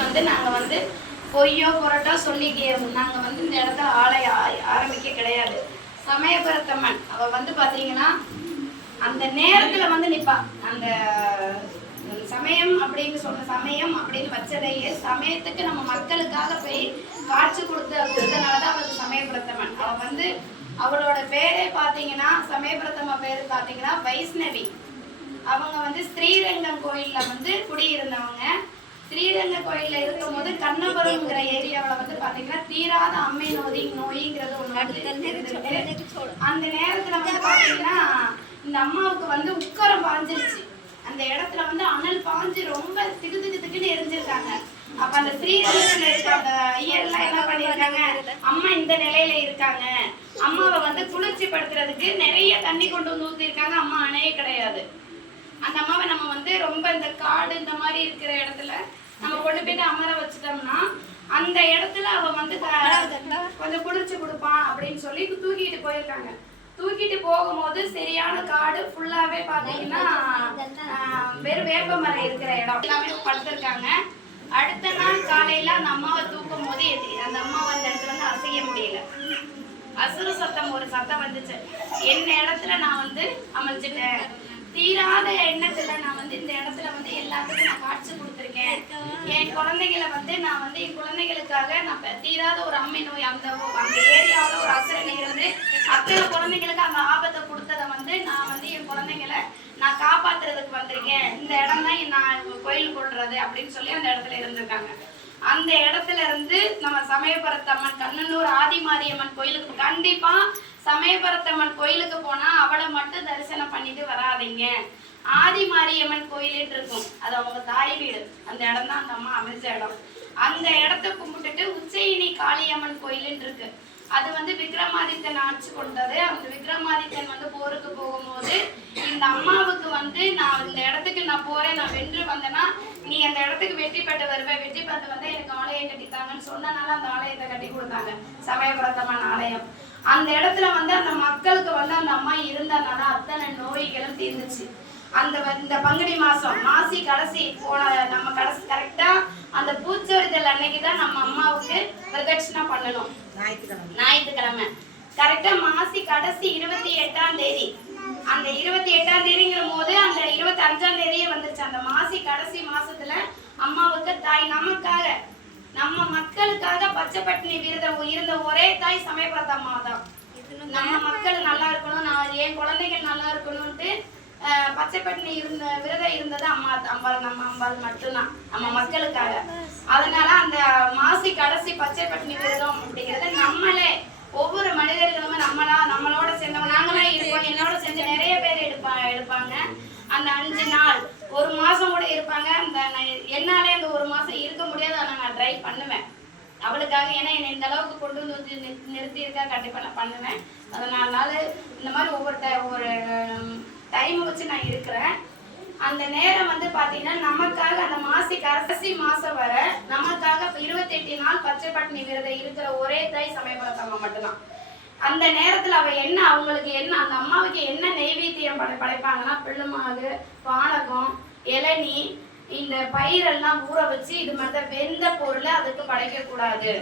சொல்லி நாங்கள் பொய்யோ புரட்டோ சொல்லி நாங்கள் இந்த இடத்துல ஆலய ஆரம்பிக்க கிடையாது. சமயபுரத்தம்மன் அவள் பார்த்தீங்கன்னா அந்த நேரத்தில் நிற்பா. அந்த சமயம் அப்படின்னு சொன்ன சமயம் அப்படின்னு வச்சதையே சமயத்துக்கு நம்ம மக்களுக்காக போய் காட்சி கொடுத்தனால தான் அவளுக்கு சமயபுரத்தம்மன். அவள் அவளோட பேரே பார்த்தீங்கன்னா சமயபுரத்தம்ம பேர் பார்த்தீங்கன்னா வைஷ்ணவி. அவங்க ஸ்ரீரங்கம் கோயிலில் குடியிருந்தவங்க. ஸ்ரீரங்க கோயில்ல இருக்கும் போது கண்ணபுரம்ங்கிற ஏரியாவில் பார்த்தீங்கன்னா தீராத அம்மை நோய்ங்கிறது ஒன்று. அந்த நேரத்தில் பார்த்தீங்கன்னா இந்த அம்மாவுக்கு உக்கரம் பாஞ்சிருச்சு. அந்த இடத்துல அனல் பாஞ்சு ரொம்ப திகுதுன்னு எரிஞ்சிருக்காங்க. அப்ப அந்த ஸ்ரீரங்கத்துல இருக்க அந்த ஐயர்லாம் என்ன பண்ணிருக்காங்க, அம்மா இந்த நிலையில இருக்காங்க, அம்மாவை குளிர்ச்சி படுத்துறதுக்கு நிறைய தண்ணி கொண்டு ஊத்திருக்காங்க. அம்மா அணையே கிடையாது. அந்த அம்மாவை நம்ம ரொம்ப இந்த காடு இந்த மாதிரி இருக்கிற இடத்துல நம்ம கொண்டு போயிட்டு அமர வச்சுட்டோம்னா அந்த இடத்துல அவ கொஞ்சம் குளிர்ச்சி கொடுப்பான் அப்படின்னு சொல்லி தூக்கிட்டு போயிருக்காங்க. தூக்கிட்டு போகும்போது சரியான காடு ஃபுல்லாவே பாத்தீங்கன்னா வெறும் வேப்ப மரம் இருக்கிற இடம் எல்லாமே படுத்திருக்காங்க. அடுத்த நாள் காலையில அந்த அம்மாவை தூக்கும் போது அந்த அம்மாவை அந்த இடத்துல அசைய முடியல. அசுர சத்தம் ஒரு சத்தம் வந்துச்சு. என்ன இடத்துல நான் அமைஞ்சிட்டேன், தீராத எண்ணத்துல நான் இந்த இடத்துல எல்லாத்துக்கும் நான் காட்சி கொடுத்துருக்கேன். என் குழந்தைகளை நான் என் குழந்தைகளுக்காக நான் தீராத ஒரு அம்மை நோய் அந்த ஏரியாவில் ஒரு அசுரனை இருந்து அத்தனை குழந்தைங்களுக்கு அந்த ஆபத்தை கொடுத்ததை நான் என் குழந்தைங்களை நான் காப்பாத்துறதுக்கு வந்திருக்கேன். இந்த இடம் தான் நான் கோயில் கொள்றது அப்படின்னு சொல்லி அந்த இடத்துல இருந்திருக்காங்க. அந்த இடத்துல இருந்து நம்ம சமயபுரத்தம்மன் கண்ணனூர் ஆதிமாரியம்மன் கோயிலுக்கு கண்டிப்பா சமயபுரத்தம்மன் கோயிலுக்கு போனா அவளை மட்டும் தரிசனம் பண்ணிட்டு வராதிங்க. ஆதிமாரியம்மன் கோயிலிட்டு இருக்கும், அது அவங்க தாய் வீடு. அந்த இடம் தான் அந்த அம்மா அமைச்ச இடம். அந்த இடத்த கும்பிட்டுட்டு உச்சயினி காளியம்மன் கோயிலிட்டு இருக்கு. அது விக்ரமாதித்தன் ஆட்சி கொண்டது. அந்த விக்ரமாதித்தன் போருக்கு போகும்போது இந்த அம்மாவுக்கு நான் இந்த இடத்துக்கு நான் போறேன், நான் வென்று வந்தேன்னா நீ அந்த இடத்துக்கு வெற்றி பெற்று வருவேன், வெற்றி பெற்று எனக்கு ஆலயம் கட்டித்தாங்கன்னு சொன்னனால அந்த ஆலயத்தை கட்டி கொடுத்தாங்க, சமயபுரத்தம்மன் ஆலயம். அந்த இடத்துல அந்த மக்களுக்கு அந்த அம்மா இருந்தனால அத்தனை நோய்களும் தீர்ந்துச்சு. இந்த பங்குனி மாசம் மாசி கடைசி போன நம்ம கடைசி கரெக்டா அந்த பூச்சொரிதல் அன்னைக்குதான் நம்ம அம்மாவுக்கு பிரதட்சணை பண்ணணும். ஞாயிற்றுக்கிழமை கரெக்டா மாசி கடைசி 28ஆம் தேதி. அந்த 28ஆம் தேதிங்கிற போது அந்த 25ஆம் தேதியே வந்துருச்சு. அந்த மாசி கடைசி மாசத்துல அம்மாவுக்கு தாய் நமக்காக நம்ம மக்களுக்காக பச்சை பட்டினி விரதம் இருந்த ஒரே தாய் சமயபுரத்தம்மா தான். நம்ம மக்கள் நல்லா இருக்கணும், நான் என் குழந்தைகள் நல்லா இருக்கணும்ட்டு பச்சை பட்டினி விரதம் இருந்தது அம்பாள், நம்ம அம்பாள் மட்டும்தான் நம்ம மக்களுக்காக. அதனால அந்த மாசி கடைசி பச்சை பட்டினி விரதம் அப்படிங்கிறது நம்மளே ஒவ்வொரு மனிதர்களுமே நம்மளோட சேர்ந்தவங்க நாங்களே இருப்போம். என்னோட செஞ்ச நிறைய பேர் எடுப்பாங்க. அந்த 5 நாள் 1 மாசம் கூட இருப்பாங்க. என்னாலே அந்த 1 மாசம் இருக்க முடியாது. ஆனால் நான் ட்ரை பண்ணுவேன் அவளுக்காக. ஏன்னா என்னை இந்த அளவுக்கு கொண்டு நிறுத்தி இருக்கா, கண்டிப்பா நான் பண்ணுவேன். அதனால இந்த மாதிரி ஒவ்வொரு டைம் வச்சு நான் இருக்கிறேன். அந்த நேரம் பாத்தீங்கன்னா நமக்காக அந்த மாசி கடைசி மாசம் வர நமக்காக 28 நாள் பச்சை பட்டினி விரதம் இருக்கிற ஒரே தாய் சமயபுரத்தம்மா மட்டும்தான். அந்த நேரத்துல அவங்களுக்கு என்ன அந்த அம்மாவுக்கு என்ன நெய்வேத்தியம் படைப்பாங்கன்னா பிள்ளுமாகு, பானகம், இளநீ, இந்த பயிரெல்லாம் ஊற வச்சு இது மாதிரி வெந்த பொருளை அதுக்கு படைக்க கூடாது.